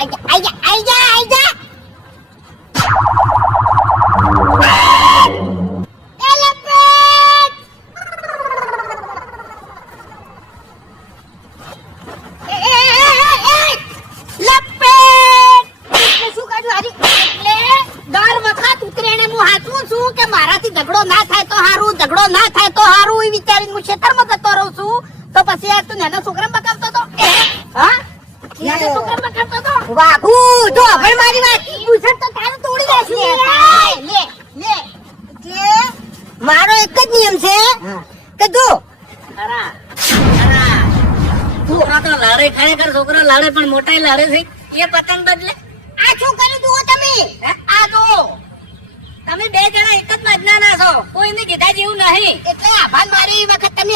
આઈ જા આઈ જા આઈ જા આઈ જા એ લપેટ એ એ એ એ એ લપેટ એટલે શું કાઢ્યું હારી એટલે દર વખત ઉતરેણે હું હાચું છું કે મારાથી ઝઘડો ના થાય તો હારું, ઝઘડો ના થાય તો હારું, એ વિચારીને હું ખેતરમાં જતો રહું છું. તો પછી આ તું નાના છોકરા બકાવતો તો એ હા નાના છોકરા વાઘુ જો હવે મારી વાત પૂછત તો તારે તોડી દેશે લે લે કે મારો એક જ નિયમ છે કે જો ખરા ખરા છોકરા તો લાડે ખરેખર છોકરા લાડે પણ મોટાઈ લાડે છે. એ પતંગ બદલે. આ છોકરી જુઓ તમે. આ જો તમે બે જણા એક જ મજના છો. કોઈને કીધા જેવું નહીં. એટલે આભાર મારી વખત તમે